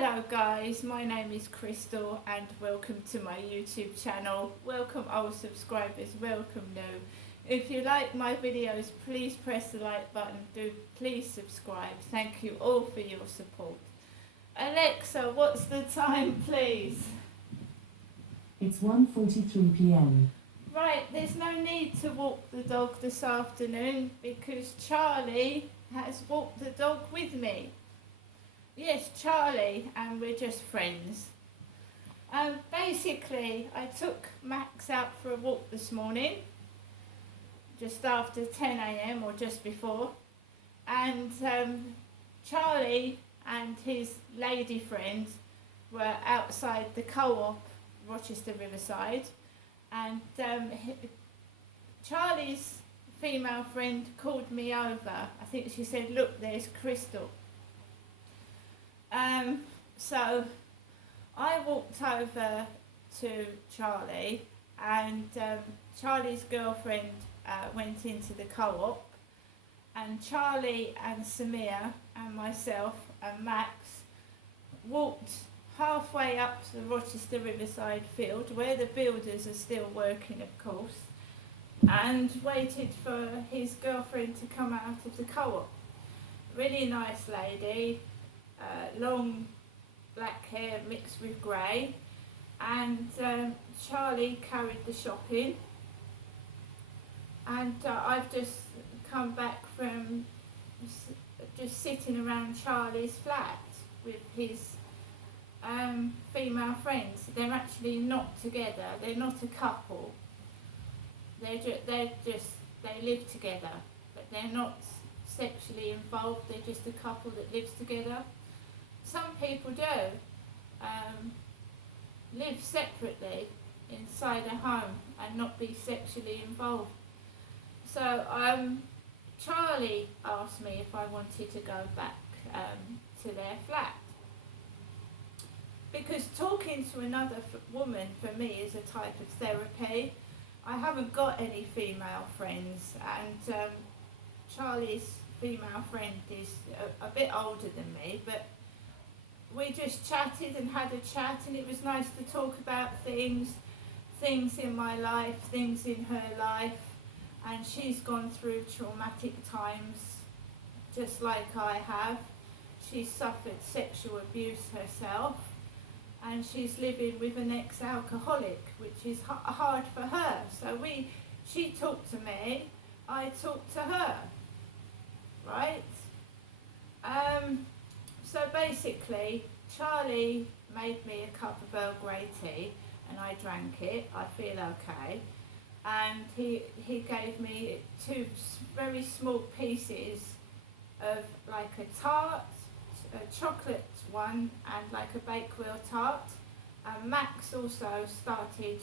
Hello guys, my name is Crystal and welcome to my YouTube channel. Welcome old subscribers, welcome new. If you like my videos, please press the like button. Please subscribe. Thank you all for your support. Alexa, what's the time please? It's 1:43 p.m. Right, there's no need to walk the dog this afternoon because Charlie has walked the dog with me. Yes, Charlie, and we're just friends. Basically, I took Max out for a walk this morning, just after 10 a.m. or just before, and Charlie and his lady friend were outside the co-op, Rochester Riverside, and Charlie's female friend called me over. I think she said, "Look, there's Crystal." So I walked over to Charlie, and Charlie's girlfriend went into the co-op, and Charlie and Samir and myself and Max walked halfway up to the Rochester Riverside field where the builders are still working, of course, and waited for his girlfriend to come out of the co-op. Really nice lady. Long black hair mixed with grey, and Charlie carried the shopping, and I've just come back from just sitting around Charlie's flat with his female friends. They're actually not together, they're not a couple, they live together, but they're not sexually involved, they're just a couple that lives together. Some people do live separately inside a home and not be sexually involved. So Charlie asked me if I wanted to go back to their flat, because talking to another woman for me is a type of therapy. I haven't got any female friends, and Charlie's female friend is a bit older than me, but we just chatted and had a chat, and it was nice to talk about things in my life, things in her life, and she's gone through traumatic times just like I have. She's suffered sexual abuse herself, and she's living with an ex-alcoholic, which is hard for her. So she talked to me, I talked to her, right? So basically, Charlie made me a cup of Earl Grey tea, and I drank it. I feel okay. And he gave me two very small pieces of like a tart, a chocolate one, and like a Bakewell tart. And Max also started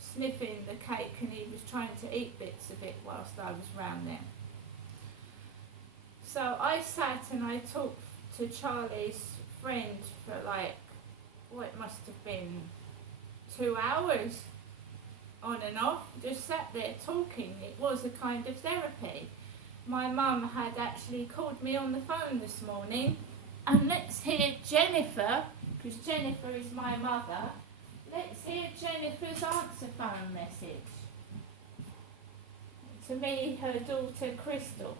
sniffing the cake, and he was trying to eat bits of it whilst I was round there. So I sat and I talked to Charlie's friend for it must have been 2 hours on and off, just sat there talking. It was a kind of therapy. My mum had actually called me on the phone this morning, and let's hear Jennifer, because Jennifer is my mother. Let's hear Jennifer's answer phone message. To me, her daughter Crystal.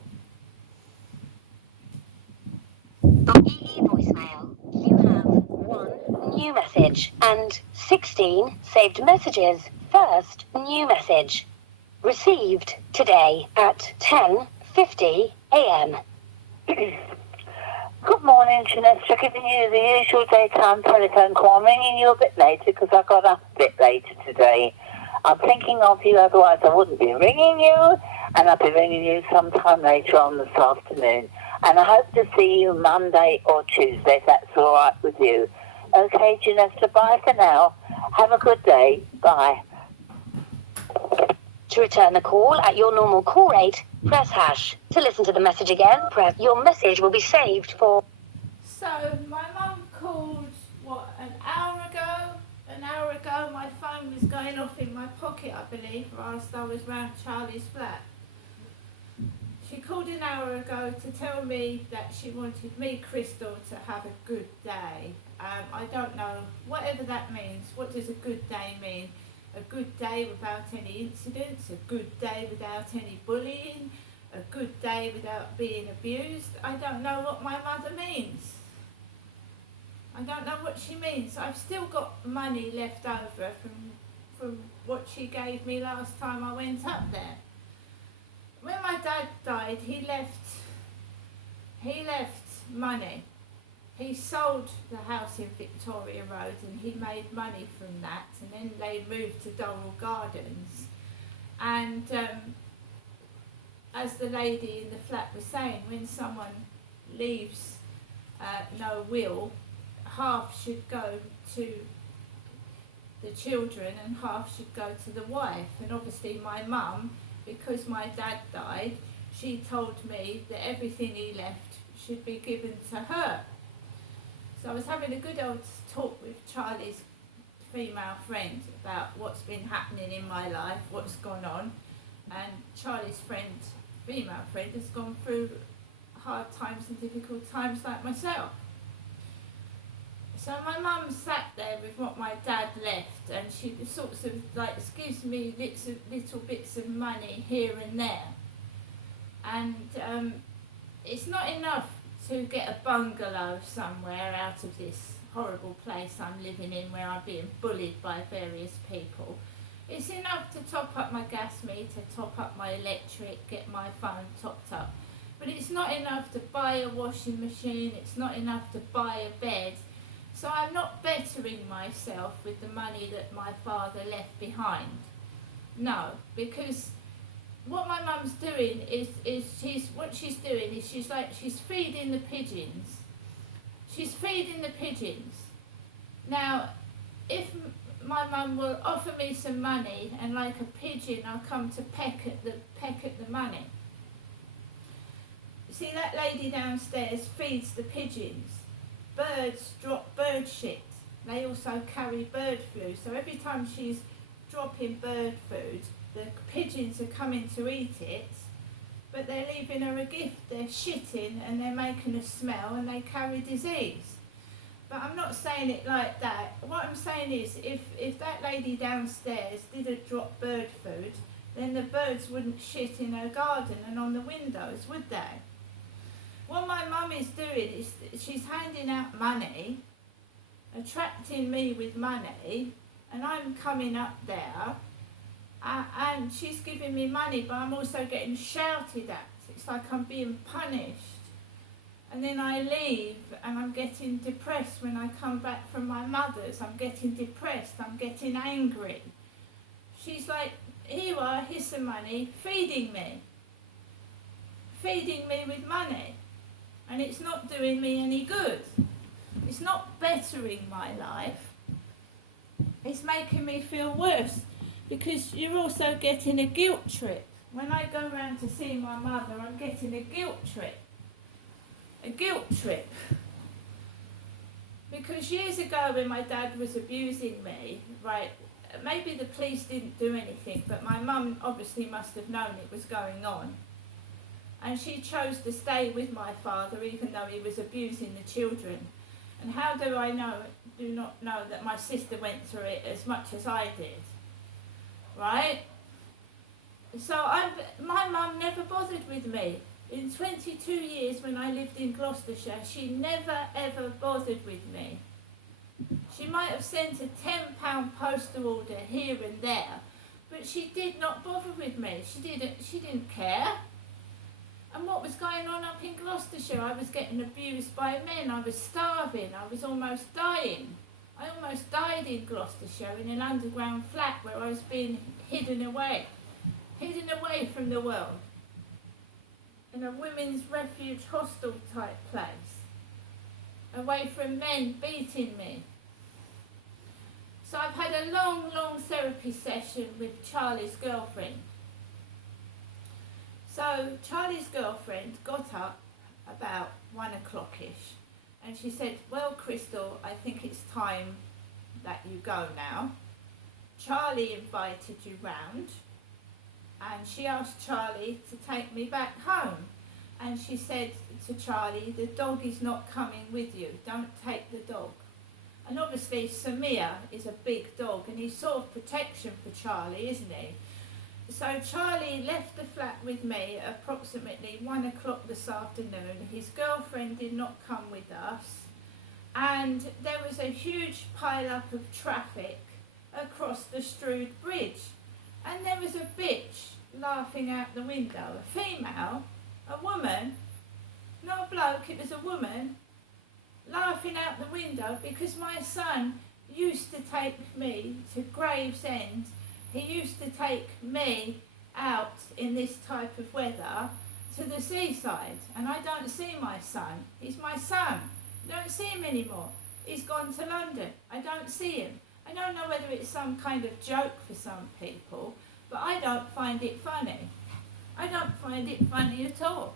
On EE voicemail, you have 1 new message and 16 saved messages. First new message. Received today at 10:50 a.m. Good morning, Janessa. Giving you the usual daytime telephone call. I'm ringing you a bit later because I got up a bit later today. I'm thinking of you, otherwise I wouldn't be ringing you, and I'll be ringing you sometime later on this afternoon. And I hope to see you Monday or Tuesday, if that's all right with you. Okay, Janessa, bye for now. Have a good day. Bye. To return the call at your normal call rate, press hash. To listen to the message again, press. Your message will be saved for. So my mum called, an hour ago? An hour ago, my phone was going off in my pocket, I believe, whilst I was round Charlie's flat. She called an hour ago to tell me that she wanted me, Crystal, to have a good day. I don't know, whatever that means. What does a good day mean? A good day without any incidents, a good day without any bullying, a good day without being abused. I don't know what my mother means. I don't know what she means. I've still got money left over from what she gave me last time I went up there. When my dad died, he left money. He sold the house in Victoria Road and he made money from that, and then they moved to Doral Gardens. And as the lady in the flat was saying, when someone leaves no will, half should go to the children and half should go to the wife. And obviously my mum, because my dad died, she told me that everything he left should be given to her. So I was having a good old talk with Charlie's female friend about what's been happening in my life, what's gone on. And Charlie's female friend, has gone through hard times and difficult times like myself. So my mum sat there with what my dad left, and she sorts of like gives me little bits of money here and there. And it's not enough to get a bungalow somewhere out of this horrible place I'm living in where I'm being bullied by various people. It's enough to top up my gas meter, top up my electric, get my phone topped up. But it's not enough to buy a washing machine, it's not enough to buy a bed. So I'm not bettering myself with the money that my father left behind. No, because what my mum's doing is she's feeding the pigeons. She's feeding the pigeons. Now, if my mum will offer me some money and like a pigeon I'll come to peck at the money. See, that lady downstairs feeds the pigeons. Birds drop bird shit. They also carry bird flu. So every time she's dropping bird food, the pigeons are coming to eat it, but they're leaving her a gift. They're shitting and they're making a smell and they carry disease. But I'm not saying it like that. What I'm saying is if that lady downstairs didn't drop bird food, then the birds wouldn't shit in her garden and on the windows, would they? What my mum is doing is she's handing out money, attracting me with money, and I'm coming up there, and she's giving me money, but I'm also getting shouted at. It's like I'm being punished. And then I leave and I'm getting depressed when I come back from my mother's. I'm getting depressed, I'm getting angry. She's like, here you are, here's some money, feeding me with money. And it's not doing me any good. It's not bettering my life. It's making me feel worse, because you're also getting a guilt trip. When I go round to see my mother, I'm getting a guilt trip. A guilt trip. Because years ago when my dad was abusing me, right, maybe the police didn't do anything, but my mum obviously must have known it was going on. And she chose to stay with my father even though he was abusing the children. And how do I do not know that my sister went through it as much as I did, right? So my mum never bothered with me. In 22 years when I lived in Gloucestershire, she never ever bothered with me. She might have sent a £10 postal order here and there, but she did not bother with me. She didn't care. And what was going on up in Gloucestershire? I was getting abused by men, I was starving, I was almost dying. I almost died in Gloucestershire in an underground flat where I was being hidden away from the world. In a women's refuge hostel type place, away from men beating me. So I've had a long therapy session with Charlie's girlfriend. So Charlie's girlfriend got up about 1 o'clock-ish and she said, well, Crystal, I think it's time that you go now. Charlie invited you round and she asked Charlie to take me back home. And she said to Charlie, the dog is not coming with you, don't take the dog. And obviously Samir is a big dog and he's sort of protection for Charlie, isn't he? So Charlie left the flat with me at approximately 1 o'clock this afternoon. His girlfriend did not come with us, and there was a huge pile-up of traffic across the Strood Bridge, and there was a bitch laughing out the window, a female, a woman, not a bloke, it was a woman, laughing out the window because my son used to take me to Gravesend. He used to take me out in this type of weather to the seaside, and I don't see my son. He's my son. I don't see him anymore. He's gone to London. I don't see him. I don't know whether it's some kind of joke for some people, but I don't find it funny. I don't find it funny at all.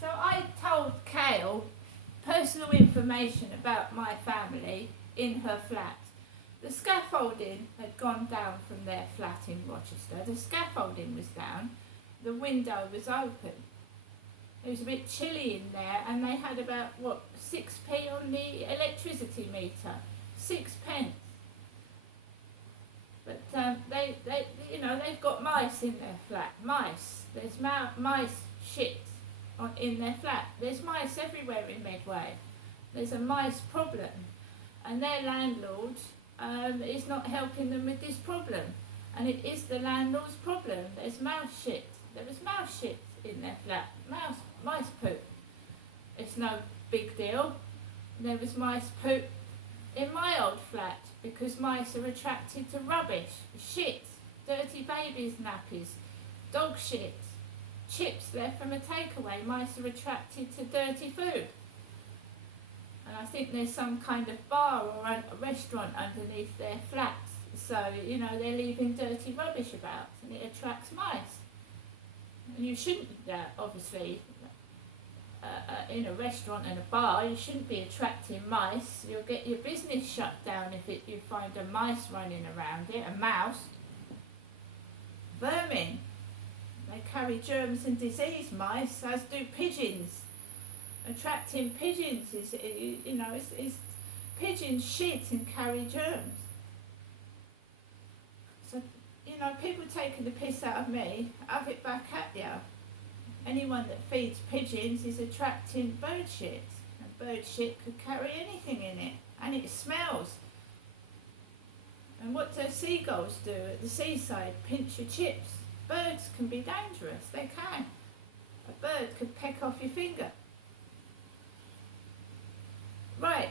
So I told Kale personal information about my family in her flat. The scaffolding had gone down from their flat in Rochester. The scaffolding was down, the window was open. It was a bit chilly in there, and they had about, 6p on the electricity meter. 6 pence. But they've got mice in their flat. Mice. There's mice shit in their flat. There's mice everywhere in Medway. There's a mice problem, and their landlord is not helping them with this problem, and it is the landlord's problem. There's mouse shit. There was mouse shit in their flat. Mice poop. It's no big deal. There was mice poop in my old flat because mice are attracted to rubbish, shit, dirty babies' nappies, dog shit, chips left from a takeaway. Mice are attracted to dirty food. And I think there's some kind of bar or a restaurant underneath their flats. So, they're leaving dirty rubbish about, and it attracts mice. And you shouldn't, obviously, in a restaurant and a bar, you shouldn't be attracting mice. You'll get your business shut down if you find a mice running around it, a mouse. Vermin. They carry germs and disease, mice, as do pigeons. Attracting pigeons is pigeons shit and carry germs. So, people taking the piss out of me, have it back at you. Anyone that feeds pigeons is attracting bird shit. And bird shit could carry anything in it, and it smells. And what do seagulls do at the seaside? Pinch your chips. Birds can be dangerous, they can. A bird could peck off your finger. Right,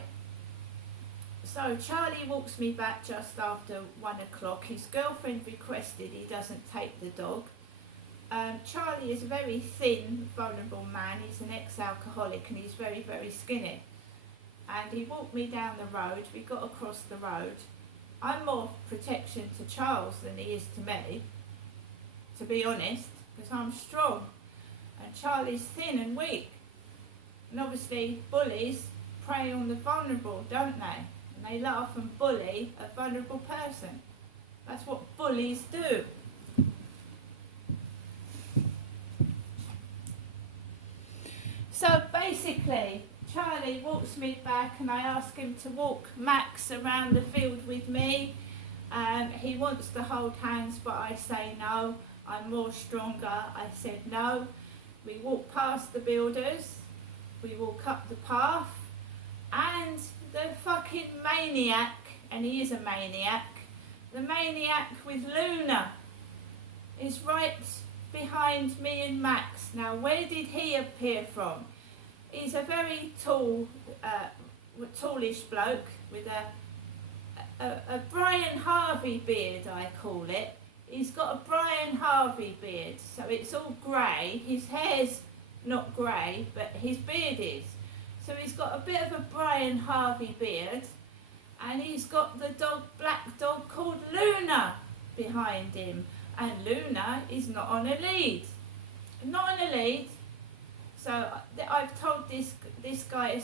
so Charlie walks me back just after 1 o'clock. His girlfriend requested he doesn't take the dog. Charlie is a very thin, vulnerable man. He's an ex-alcoholic and he's very, very skinny. And he walked me down the road. We got across the road. I'm more protection to Charles than he is to me, to be honest, because I'm strong. And Charlie's thin and weak. And obviously bullies prey on the vulnerable, don't they? And they laugh and bully a vulnerable person. That's what bullies do. So basically, Charlie walks me back and I ask him to walk Max around the field with me. He wants to hold hands, but I say no. I'm more stronger. I said no. We walk past the builders. We walk up the path. And the fucking maniac, and he is a maniac, the maniac with Luna is right behind me and Max. Now, where did he appear from? He's a very tall, tallish bloke with a Brian Harvey beard, I call it. He's got a Brian Harvey beard, so it's all grey. His hair's not grey, but his beard is. So he's got a bit of a Brian Harvey beard, and he's got the black dog called Luna behind him. And Luna is not on a lead. Not on a lead. So I've told this guy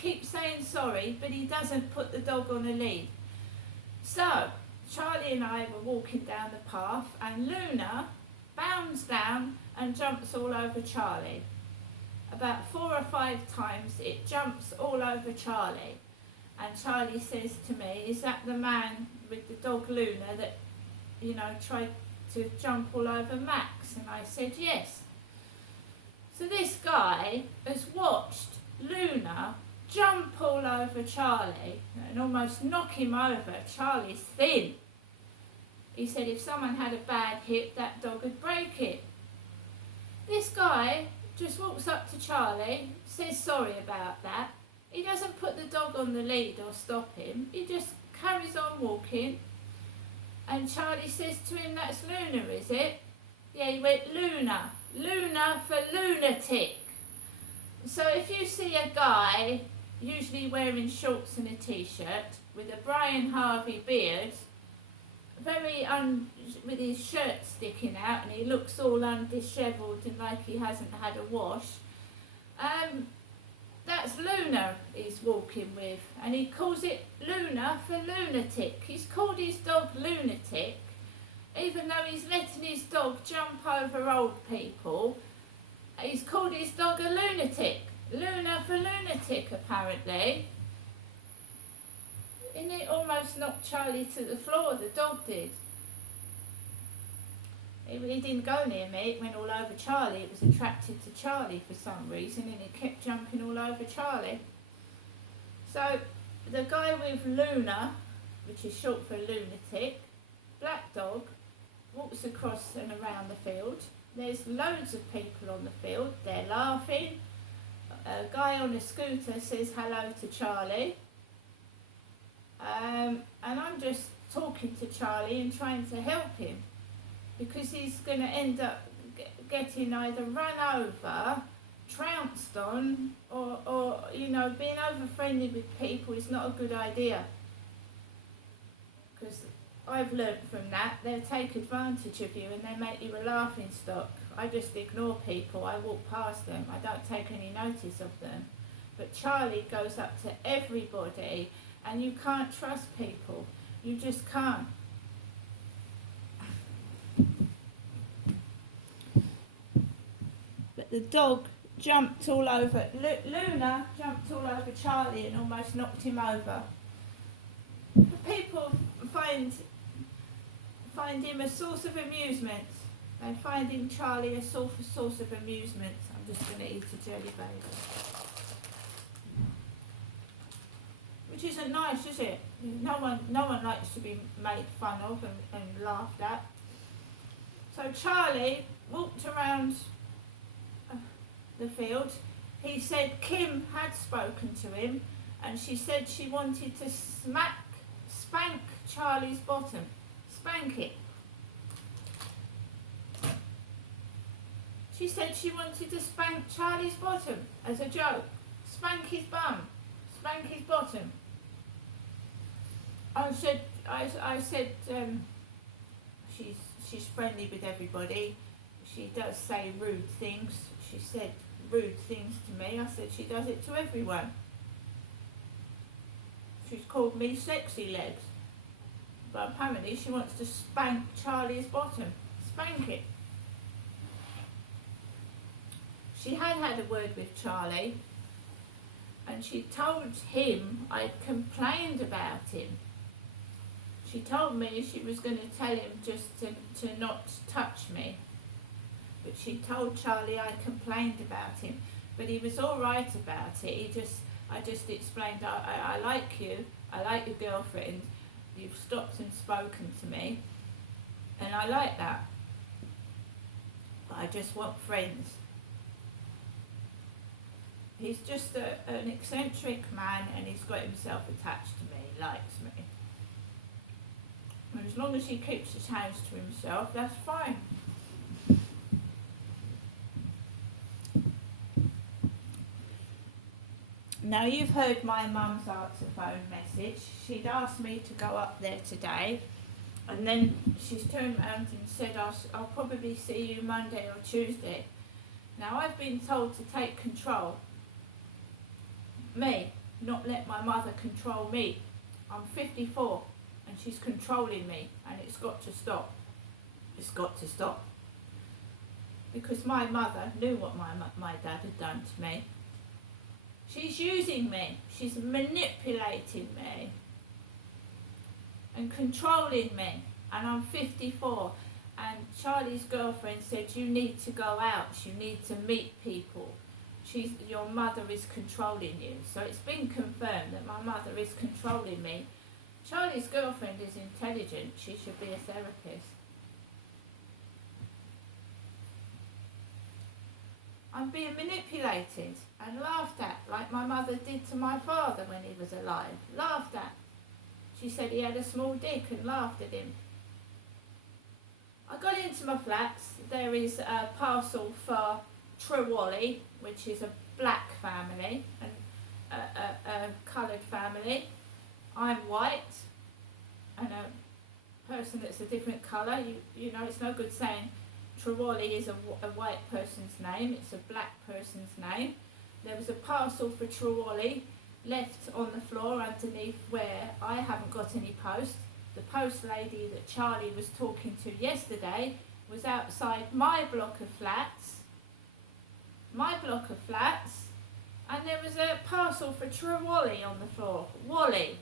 keeps saying sorry, but he doesn't put the dog on a lead. So Charlie and I were walking down the path, and Luna bounds down and jumps all over Charlie. About 4 or 5 times it jumps all over Charlie. And Charlie says to me, "Is that the man with the dog Luna that, tried to jump all over Max?" And I said, "Yes." So this guy has watched Luna jump all over Charlie and almost knock him over. Charlie's thin. He said if someone had a bad hip, that dog would break it. This guy just walks up to Charlie, says sorry about that. He doesn't put the dog on the lead or stop him. He just carries on walking. And Charlie says to him, "That's Luna, is it?" Yeah, he went, "Luna. Luna for lunatic." So if you see a guy, usually wearing shorts and a t-shirt, with a Brian Harvey beard, with his shirt sticking out, and he looks all undishevelled and like he hasn't had a wash, that's Luna he's walking with, and he calls it Luna for lunatic. He's called his dog Lunatic, even though he's letting his dog jump over old people. He's called his dog a lunatic. Luna for lunatic, apparently. And it almost knocked Charlie to the floor, the dog did. He didn't go near me, it went all over Charlie. It was attracted to Charlie for some reason, and it kept jumping all over Charlie. So the guy with Luna, which is short for lunatic, black dog, walks across and around the field. There's loads of people on the field, they're laughing. A guy on a scooter says hello to Charlie. And I'm just talking to Charlie and trying to help him, because he's going to end up getting either run over, trounced on, or being over friendly with people is not a good idea. Because I've learnt from that, they'll take advantage of you and they make you a laughing stock. I just ignore people, I walk past them, I don't take any notice of them. But Charlie goes up to everybody, and you can't trust people, you just can't. But the dog jumped all over, Luna jumped all over Charlie and almost knocked him over. People find him a source of amusement. They find in Charlie a source of amusement. I'm just going to eat a jelly baby. Which isn't nice, is it? No one likes to be made fun of and laughed at. So Charlie walked around the field. He said Kim had spoken to him, and she said she wanted to spank Charlie's bottom. Spank it. She said she wanted to spank Charlie's bottom as a joke. Spank his bum. Spank his bottom. I said she's friendly with everybody. She does say rude things. She said rude things to me. I said she does it to everyone. She's called me sexy legs. But apparently she wants to spank Charlie's bottom. Spank it. She had a word with Charlie, and she told him I'd complained about him. She told me she was going to tell him just to not touch me. But she told Charlie I complained about him. But he was all right about it. I just explained, I like you, I like your girlfriend, you've stopped and spoken to me, and I like that. But I just want friends. He's just an eccentric man, and he's got himself attached to me, he likes me. And as long as he keeps his hands to himself, that's fine. Now, you've heard my mum's answer phone message. She'd asked me to go up there today, and then she's turned around and said, I'll probably see you Monday or Tuesday. Now I've been told to take control. Me, not let my mother control me. I'm 54 and she's controlling me, and it's got to stop. It's got to stop. Because my mother knew what my dad had done to me. She's using me. She's manipulating me and controlling me. And I'm 54. And Charlie's girlfriend said, you need to go out. You need to meet people. Your mother is controlling you. So it's been confirmed that my mother is controlling me. Charlie's girlfriend is intelligent. She should be a therapist. I'm being manipulated and laughed at, like my mother did to my father when he was alive. Laughed at. She said he had a small dick and laughed at him. I got into my flats. There is a parcel for Trewally, which is a black family, and a coloured family. I'm white, and a person that's a different colour. You know, it's no good saying Trewally is a white person's name. It's a black person's name. There was a parcel for Trewally left on the floor underneath where I haven't got any post. The post lady that Charlie was talking to yesterday was outside my block of flats. And there was a parcel for Trewally on the floor. Wally.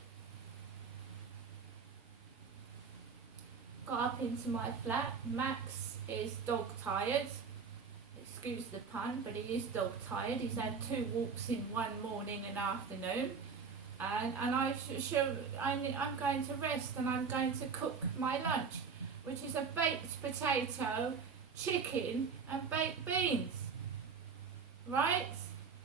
Got up into my flat. Max is dog tired. Excuse the pun, but he is dog tired. He's had 2 walks in one morning and afternoon. And I'm going to rest, and I'm going to cook my lunch, which is a baked potato, chicken and baked beans. Right?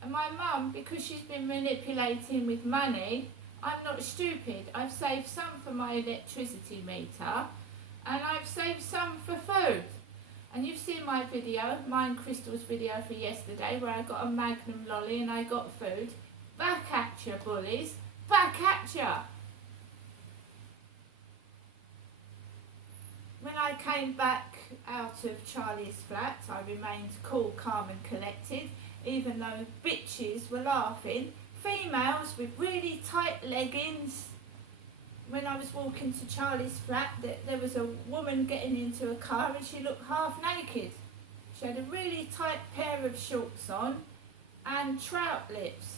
And my mum, because she's been manipulating with money, I'm not stupid. I've saved some for my electricity meter, and I've saved some for food. And you've seen my video, mine Crystal's video for yesterday, where I got a Magnum lolly and I got food. Back at you, bullies. Back at you. When I came back out of Charlie's flat, I remained cool, calm and collected, even though bitches were laughing. Females with really tight leggings. When I was walking to Charlie's flat, there was a woman getting into a car and she looked half naked. She had a really tight pair of shorts on and trout lips.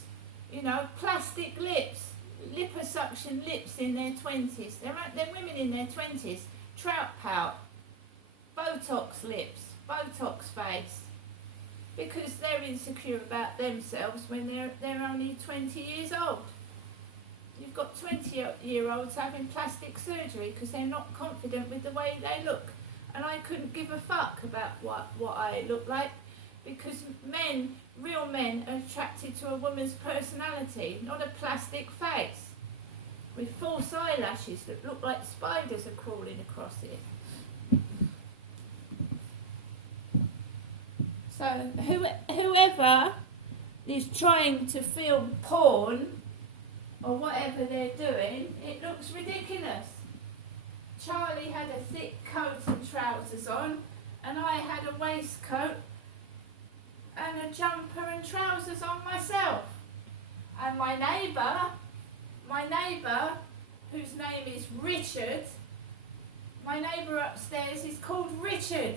You know, plastic lips, liposuction lips in their 20s. They're women in their 20s. Trout pout, Botox lips, Botox face. Because they're insecure about themselves when they're only 20 years old. You've got 20-year-olds having plastic surgery because they're not confident with the way they look. And I couldn't give a fuck about what I look like, because real men are attracted to a woman's personality, not a plastic face with false eyelashes that look like spiders are crawling across it. So whoever is trying to film porn or whatever they're doing, it looks ridiculous. Charlie had a thick coat and trousers on, and I had a waistcoat and a jumper and trousers on myself. And my neighbour, whose name is Richard, my neighbour upstairs is called Richard.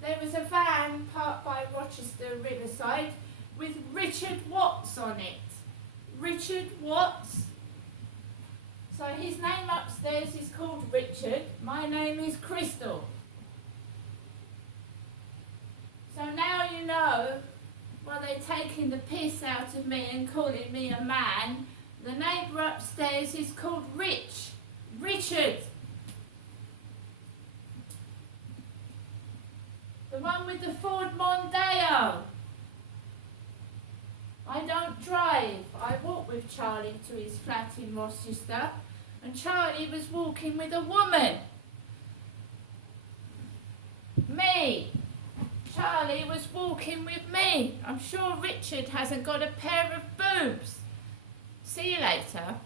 There was a van parked by Rochester Riverside with Richard Watts on it. Richard Watts. So his name upstairs is called Richard. My name is Crystal. So now you know why they're taking the piss out of me and calling me a man. The neighbour upstairs is called Richard. The one with the Ford Mondeo. I don't drive. I walk with Charlie to his flat in Rochester, and Charlie was walking with a woman. Me. Charlie was walking with me. I'm sure Richard hasn't got a pair of boobs. See you later.